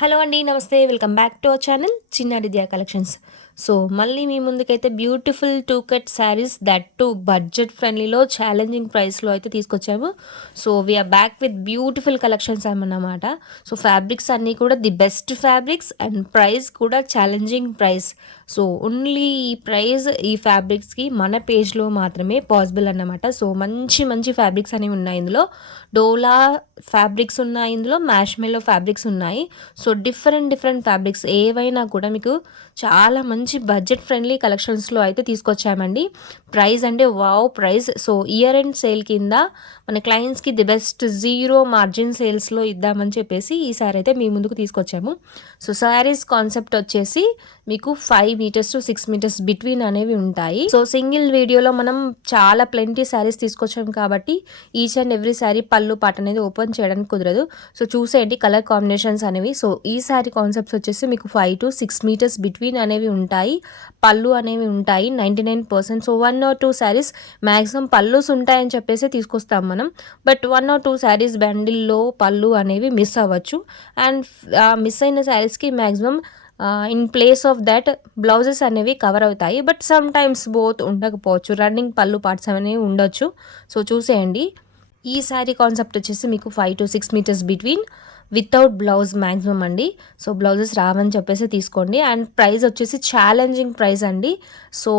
Hello అండి, నమస్తే. Welcome back to our channel Chinnari Diya collections. So మళ్ళీ మీ ముందుకైతే beautiful two cut saris that to budget ఫ్రెండ్లీలో ఛాలెంజింగ్ ప్రైస్లో అయితే తీసుకొచ్చాము. So we are back with beautiful collections అన్నమాట. సో ఫ్యాబ్రిక్స్ అన్నీ కూడా the best fabrics and price కూడా ఛాలెంజింగ్ ప్రైస్. సో ఓన్లీ ఈ ప్రైస్ ఈ ఫ్యాబ్రిక్స్కి మన పేజ్లో మాత్రమే పాసిబుల్ అన్నమాట. సో మంచి మంచి ఫ్యాబ్రిక్స్ అనేవి ఉన్నాయి ఇందులో. డోలా ఫ్యాబ్రిక్స్ ఉన్నాయి, ఇందులో మ్యాష్మెల్లో ఫ్యాబ్రిక్స్ ఉన్నాయి. సో డిఫరెంట్ ఫ్యాబ్రిక్స్ ఏవైనా కూడా మీకు చాలా మంచి బడ్జెట్ ఫ్రెండ్లీ కలెక్షన్స్లో అయితే తీసుకొచ్చామండి. ప్రైస్ అంటే wow price. So year end sale కింద మన క్లయింట్స్కి ది బెస్ట్ జీరో మార్జిన్ సేల్స్లో ఇద్దామని చెప్పేసి ఈసారి అయితే మీ ముందుకు తీసుకొచ్చాము. సో శారీస్ కాన్సెప్ట్ వచ్చేసి మీకు 5 మీటర్స్ టు 6 మీటర్స్ బిట్వీన్ అనేవి ఉంటాయి. సో సింగిల్ వీడియోలో మనం చాలా ప్లెంటీ శారీస్ తీసుకొచ్చాము కాబట్టి ఈచ్ అండ్ ఎవ్రీ శారీ పళ్ళు పాట అనేది ఓపెన్ చేయడానికి కుదరదు. సో చూసేయండి కలర్ కాంబినేషన్స్ అనేవి. సో ఈ శారీ కాన్సెప్ట్స్ వచ్చేసి మీకు 5 to 6 మీటర్స్ బిట్వీన్ అనేవి ఉంటాయి. పళ్ళు అనేవి ఉంటాయి 99%. సో 1 or 2 శారీస్ మ్యాక్సిమం పళ్ళుస్ ఉంటాయని చెప్పేసి తీసుకొస్తాం మనం. బట్ 1 or 2 శారీస్ బండిల్లో పళ్ళు అనేవి మిస్ అవ్వచ్చు. అండ్ మిస్ అయిన శారీస్కి maximum in place of that blouses అనేవి కవర్ అవుతాయి. బట్ సమ్ టైమ్స్ బోత్ ఉండకపోవచ్చు, రన్నింగ్ పళ్ళు పార్ట్స్ అనేవి ఉండొచ్చు. సో చూసేయండి. ఈ శారీ కాన్సెప్ట్ వచ్చేసి మీకు 5 to 6 metres between without blouse maximum అండి. సో బ్లౌజెస్ రావని చెప్పేసి తీసుకోండి. అండ్ ప్రైస్ వచ్చేసి ఛాలెంజింగ్ ప్రైస్ అండి. So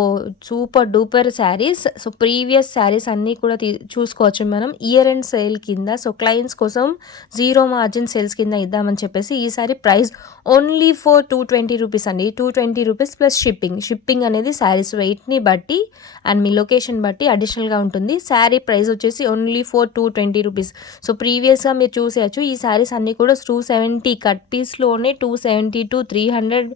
super duper saris. So previous saris అన్నీ కూడా చూసుకోవచ్చు మనం ఇయర్ ఎండ్ సేల్ కింద. సో క్లయింట్స్ కోసం జీరో మార్జిన్ సేల్స్ కింద ఇద్దామని చెప్పేసి ఈసారి ప్రైస్ ఓన్లీ ఫర్ 220 రూపీస్ అండి. 220 రూపీస్ ప్లస్ షిప్పింగ్ అనేది శారీస్ వెయిట్ని బట్టి అండ్ మీ లొకేషన్ బట్టి అడిషనల్గా ఉంటుంది. శారీ ప్రైస్ వచ్చేసి ఓన్లీ ఫర్ 220 రూపీస్. సో ప్రీవియస్గా మీరు చూసేయచ్చు ఈ శారీస్ అన్నీ కూడా 270 కట్ పీస్లోనే 270 to 300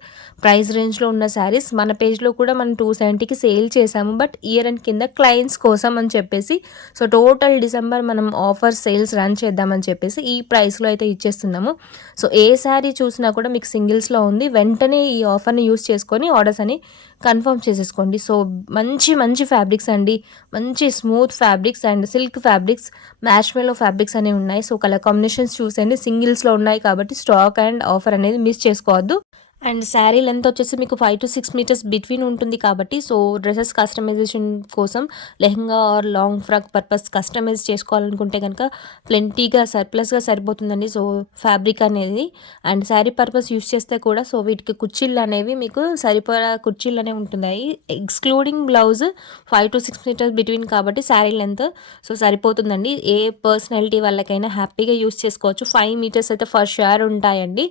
ప్రైస్ రేంజ్లో ఉన్న శారీస్ మన పేజ్లో కూడా మనం 270కి సేల్ చేసాము. బట్ ఇయర్ అండ్ కింద క్లయింట్స్ కోసం అని చెప్పేసి సో టోటల్ డిసెంబర్ మనం ఆఫర్ సేల్స్ రన్ చేద్దామని చెప్పేసి ఈ ప్రైస్లో అయితే ఇచ్చేస్తున్నాము. సో ఏ శారీ చూసినా కూడా మీకు సింగిల్స్లో ఉంది. వెంటనే ఈ ఆఫర్ని యూస్ చేసుకొని ఆర్డర్స్ అని కన్ఫర్మ్ చేసేసుకోండి. సో మంచి ఫ్యాబ్రిక్స్ అండి, మంచి smooth fabrics and silk fabrics, marshmallow fabrics అనేవి ఉన్నాయి. సో కలర్ కాంబినేషన్స్ చూసండి, సింగిల్స్లో ఉన్నాయి కాబట్టి స్టాక్ అండ్ ఆఫర్ అనేది మిస్ చేసుకోవద్దు. అండ్ శారీ లెంత్ వచ్చేసి మీకు 5 to 6 మీటర్స్ బిట్వీన్ ఉంటుంది కాబట్టి సో డ్రెస్సెస్ కస్టమైజేషన్ కోసం lehenga or long frock purpose customise చేసుకోవాలనుకుంటే కనుక ప్లెంటీగా సర్ప్లస్గా సరిపోతుందండి. సో ఫ్యాబ్రిక్ అనేది అండ్ శారీ పర్పస్ యూస్ చేస్తే కూడా సో వీటికి కుర్చీలు అనేవి మీకు సరిపడా కుర్చీలు అనేవి ఉంటున్నాయి. Excluding blouse 5 to 6 metres between కాబట్టి శారీ లెంత్ సో సరిపోతుందండి. ఏ పర్సనాలిటీ వాళ్ళకైనా హ్యాపీగా యూస్ చేసుకోవచ్చు. 5 మీటర్స్ అయితే ఫర్ షూర్ ఉంటాయండి.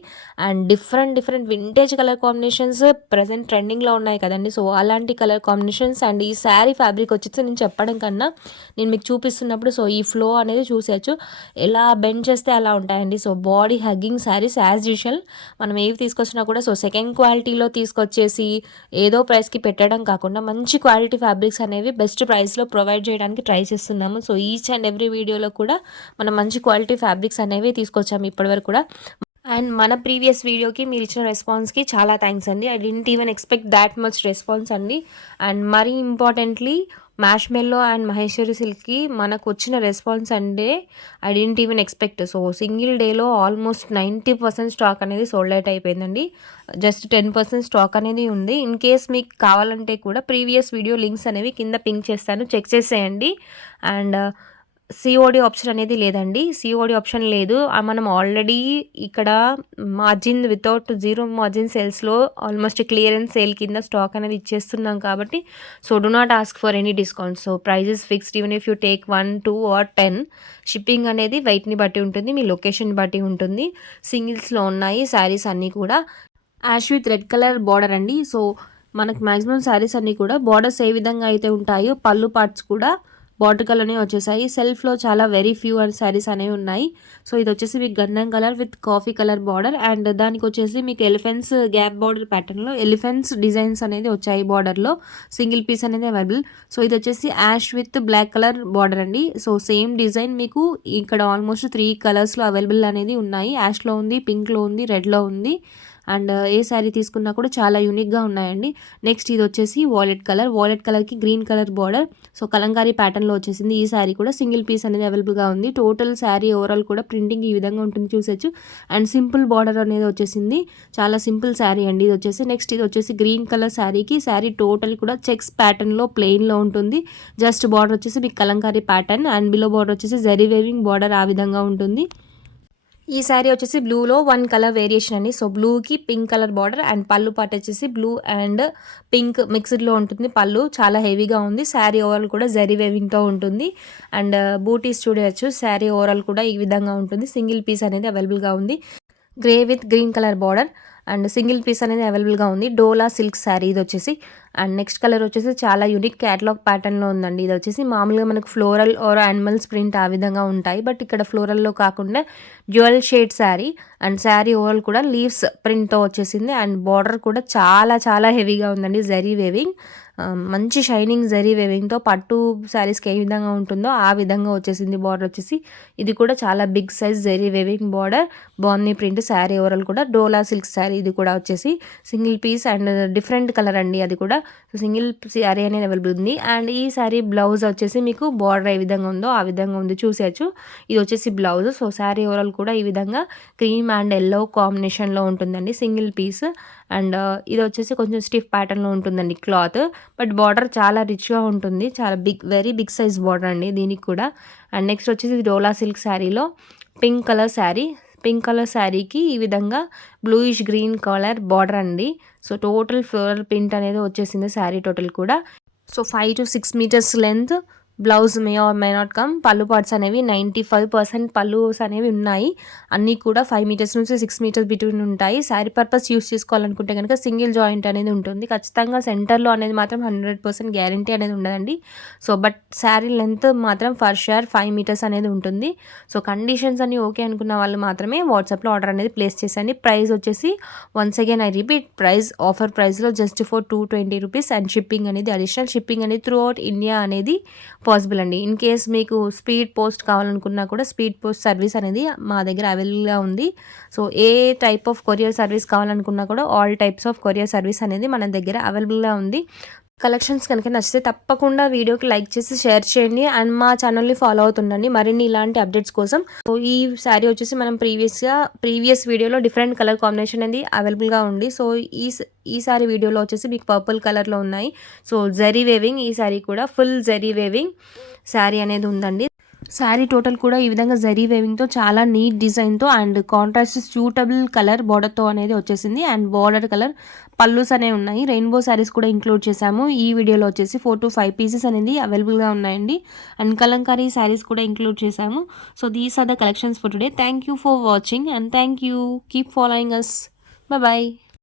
And different vintage colour combinations present ట్రెండింగ్లో ఉన్నాయి కదండి. సో అలాంటి కలర్ కాంబినేషన్స్ అండ్ ఈ శారీ ఫ్యాబ్రిక్ వచ్చేసి నేను చెప్పడం కన్నా నేను మీకు చూపిస్తున్నప్పుడు సో ఈ ఫ్లో అనేది చూసేయచ్చు. ఎలా బెండ్ చేస్తే అలా ఉంటాయండి. So body hugging saris as usual మనం ఏవి తీసుకొచ్చినా కూడా సో సెకండ్ క్వాలిటీలో తీసుకొచ్చేసి ఏదో ప్రైస్కి పెట్టడం కాకుండా మంచి క్వాలిటీ ఫ్యాబ్రిక్స్ అనేవి బెస్ట్ ప్రైస్లో ప్రొవైడ్ చేయడానికి ట్రై చేస్తున్నాము. సో ఈచ్ అండ్ ఎవ్రీ వీడియోలో కూడా మనం మంచి క్వాలిటీ ఫ్యాబ్రిక్స్ అనేవి తీసుకొచ్చాము ఇప్పటివరకు కూడా. అండ్ మన ప్రీవియస్ వీడియోకి మీరు ఇచ్చిన రెస్పాన్స్కి చాలా థ్యాంక్స్ అండి. I didn't even expect that much response అండి. అండ్ మరీ ఇంపార్టెంట్లీ మ్యాష్మెల్లో అండ్ మహేశ్వరి సిల్క్కి మనకు వచ్చిన రెస్పాన్స్ అంటే I didn't even expect. So single డేలో ఆల్మోస్ట్ 90% స్టాక్ అనేది సోల్డ్ అవుట్ అయిపోయిందండి. జస్ట్ 10% స్టాక్ అనేది ఉంది. ఇన్ కేస్ మీకు కావాలంటే కూడా ప్రీవియస్ వీడియో లింక్స్ అనేవి కింద పింక్ చేస్తాను, చెక్ చేసేయండి. అండ్ సిఓడి ఆప్షన్ అనేది లేదండి. సిఓడి ఆప్షన్ లేదు. మనం ఆల్రెడీ ఇక్కడ మార్జిన్ వితౌట్ జీరో మార్జిన్ సేల్స్లో ఆల్మోస్ట్ క్లియరెన్స్ సేల్ కింద స్టాక్ అనేది ఇచ్చేస్తున్నాం కాబట్టి so do not ask for any discount. So prices fixed even if you take 1, 2 or 10. Shipping అనేది వెయిట్ని బట్టి ఉంటుంది, మీ లొకేషన్ బట్టి ఉంటుంది. సింగిల్స్లో ఉన్నాయి శారీస్ అన్నీ కూడా. Ash with red colour border అండి. సో మనకు మ్యాక్సిమం శారీస్ అన్నీ కూడా బార్డర్స్ ఏ విధంగా అయితే ఉంటాయో పళ్ళు పార్ట్స్ కూడా బార్డర్ కలర్నే వచ్చేసాయి. సెల్ఫ్లో చాలా వెరీ ఫ్యూ అండ్ శారీస్ అనేవి ఉన్నాయి. సో ఇది వచ్చేసి మీకు గంధం colour with coffee colour border and దానికి వచ్చేసి మీకు ఎలిఫెంట్స్ గ్యాప్ బార్డర్ ప్యాటర్న్లో ఎలిఫెంట్స్ డిజైన్స్ అనేది వచ్చాయి బార్డర్లో. సింగిల్ పీస్ అనేది అవైలబుల్. సో ఇది వచ్చేసి ash with black colour border అండి. సో సేమ్ డిజైన్ మీకు ఇక్కడ ఆల్మోస్ట్ 3 కలర్స్లో అవైలబుల్ అనేది ఉన్నాయి. యాష్లో ఉంది, పింక్లో ఉంది, రెడ్లో ఉంది అండ్ ఏ శారీ తీసుకున్నా కూడా చాలా యూనిక్గా ఉన్నాయండి. నెక్స్ట్ ఇది వచ్చేసి వాలెట్ కలర్కి green colour border, so Kalamkari ప్యాటర్న్లో వచ్చేసింది. ఈ శారీ కూడా సింగిల్ పీస్ అనేది అవైలబుల్గా ఉంది. టోటల్ శారీ ఓవరాల్ కూడా ప్రింటింగ్ ఈ విధంగా ఉంటుంది చూసొచ్చు. అండ్ సింపుల్ బార్డర్ అనేది వచ్చేసింది, చాలా సింపుల్ శారీ అండి ఇది వచ్చేసి. నెక్స్ట్ ఇది వచ్చేసి గ్రీన్ కలర్ శారీకి శారీ టోటల్ కూడా చెక్స్ ప్యాటర్న్లో ప్లెయిన్లో ఉంటుంది. జస్ట్ బార్డర్ వచ్చేసి మీకు Kalamkari pattern and below border వచ్చేసి జరీ వేవింగ్ బార్డర్ ఆ విధంగా ఉంటుంది. ఈ శారీ వచ్చేసి బ్లూలో 1 కలర్ వేరియేషన్ అండి. సో బ్లూకి పింక్ కలర్ బార్డర్ అండ్ పళ్ళు పాట వచ్చేసి బ్లూ అండ్ పింక్ మిక్స్డ్లో ఉంటుంది. పళ్ళు చాలా హెవీగా ఉంది. శారీ ఓవరాల్ కూడా జరీ వేవింగ్తో ఉంటుంది. అండ్ బూటీస్ చూడవచ్చు. శారీ ఓవరాల్ కూడా ఈ విధంగా ఉంటుంది. సింగిల్ పీస్ అనేది అవైలబుల్గా ఉంది. Grey with green colour border and single piece అనేది అవైలబుల్గా ఉంది. డోలా సిల్క్ శారీ ఇది వచ్చేసి. అండ్ నెక్స్ట్ కలర్ వచ్చేసి చాలా యూనిక్ క్యాటలాగ్ ప్యాటర్న్లో ఉందండి. ఇది వచ్చేసి మామూలుగా మనకు ఫ్లోరల్ ఆర్ యానిమల్స్ ప్రింట్ ఆ విధంగా ఉంటాయి, బట్ ఇక్కడ ఫ్లోరల్లో కాకుండా dual shade sari and sari overall కూడా లీవ్స్ ప్రింట్తో వచ్చేసింది. అండ్ బార్డర్ కూడా చాలా చాలా హెవీగా ఉందండి. జరీ వేవింగ్, మంచి షైనింగ్ జరీ వేవింగ్తో పట్టు శారీస్కి ఏ విధంగా ఉంటుందో ఆ విధంగా వచ్చేసింది బార్డర్ వచ్చేసి. ఇది కూడా చాలా big size zari weaving border, బాగుంది ప్రింట్. శారీ ఓవరాల్ కూడా డోలా సిల్క్ శారీ ఇది కూడా వచ్చేసి single piece and different colour అండి అది కూడా. సింగిల్ శారీ అనేది అవైలబుల్ ఉంది. అండ్ ఈ శారీ బ్లౌజ్ వచ్చేసి మీకు బార్డర్ ఏ విధంగా ఉందో ఆ విధంగా ఉంది చూసేయచ్చు. ఇది వచ్చేసి బ్లౌజ్. సో శారీ ఓవరాల్ కూడా ఈ విధంగా క్రీమ్ అండ్ ఎల్లో కాంబినేషన్లో ఉంటుందండి, సింగిల్ పీస్. అండ్ ఇది వచ్చేసి కొంచెం స్టిఫ్ ప్యాటర్న్లో ఉంటుందండి క్లాత్, బట్ బార్డర్ చాలా రిచ్గా ఉంటుంది. చాలా వెరీ బిగ్ సైజ్ బార్డర్ అండి దీనికి కూడా. అండ్ నెక్స్ట్ వచ్చేసి డోలా సిల్క్ శారీలో pink colour sari. Pink colour శారీకి ఈ విధంగా బ్లూయిష్ గ్రీన్ కలర్ బార్డర్ అండి. సో టోటల్ ఫ్లోరల్ ప్రింట్ అనేది వచ్చేసింది శారీ టోటల్ కూడా. So 5 to 6 metres length. Blouse may or may not come. పళ్ళు పార్ట్స్ అనేవి 95% పళ్ళుస్ అనేవి ఉన్నాయి. అన్నీ కూడా 5 మీటర్స్ నుంచి 6 మీటర్స్ బిట్వీన్ ఉంటాయి. శారీ పర్పస్ యూస్ చేసుకోవాలనుకుంటే కనుక సింగిల్ జాయింట్ అనేది ఉంటుంది. ఖచ్చితంగా సెంటర్లో అనేది మాత్రం 100% గ్యారంటీ అనేది ఉండదండి. సో బట్ శారీ లెంత్ మాత్రం ఫర్ షూర్ 5 మీటర్స్ అనేది ఉంటుంది. సో కండిషన్స్ అన్ని ఓకే అనుకున్న వాళ్ళు మాత్రమే వాట్సాప్లో ఆర్డర్ అనేది ప్లేస్ చేసండి. ప్రైస్ వచ్చేసి once again I repeat, price offer ప్రైస్లో just for 220 rupees. And shipping అనేది అడిషనల్ షిప్పింగ్ అనేది త్రూ అవుట్ ఇండియా అనేది పాసిబుల్ అండి. ఇన్ కేస్ మీకు స్పీడ్ పోస్ట్ కావాలనుకున్నా కూడా స్పీడ్ పోస్ట్ సర్వీస్ అనేది మా దగ్గర అవైలబుల్గా ఉంది. సో ఏ టైప్ ఆఫ్ కొరియర్ సర్వీస్ కావాలనుకున్నా కూడా all types of courier service అనేది మన దగ్గర అవైలబుల్గా ఉంది. కలెక్షన్స్ కనుక నచ్చితే తప్పకుండా వీడియోకి లైక్ చేసి షేర్ చేయండి అండ్ మా ఛానల్ని ఫాలో అవుతుండండి మరిన్ని ఇలాంటి అప్డేట్స్ కోసం. సో ఈ శారీ వచ్చేసి మనం ప్రీవియస్ వీడియోలో డిఫరెంట్ కలర్ కాంబినేషన్ అనేది అవైలబుల్గా ఉంది. సో ఈ శారీ వీడియోలో వచ్చేసి మీకు పర్పుల్ కలర్లో ఉన్నాయి. సో జరీ వేవింగ్, ఈ శారీ కూడా ఫుల్ జరీ వేవింగ్ శారీ అనేది ఉందండి. శారీ టోటల్ కూడా ఈ విధంగా జరీ వేవింగ్తో చాలా నీట్ డిజైన్తో అండ్ కాంట్రాస్ట్ సూటబుల్ కలర్ బార్డర్తో అనేది వచ్చేసింది. అండ్ బార్డర్ కలర్ పల్లూస్ అనేవి ఉన్నాయి. రెయిన్బో శారీస్ కూడా ఇంక్లూడ్ చేశాము. ఈ వీడియోలో వచ్చేసి 4 to 5 పీసెస్ అనేది అవైలబుల్గా ఉన్నాయండి. అండ్ కలంకారీ శారీస్ కూడా ఇంక్లూడ్ చేశాము. So these are the collections for today. Thank you for watching and thank you. Keep following us. Bye.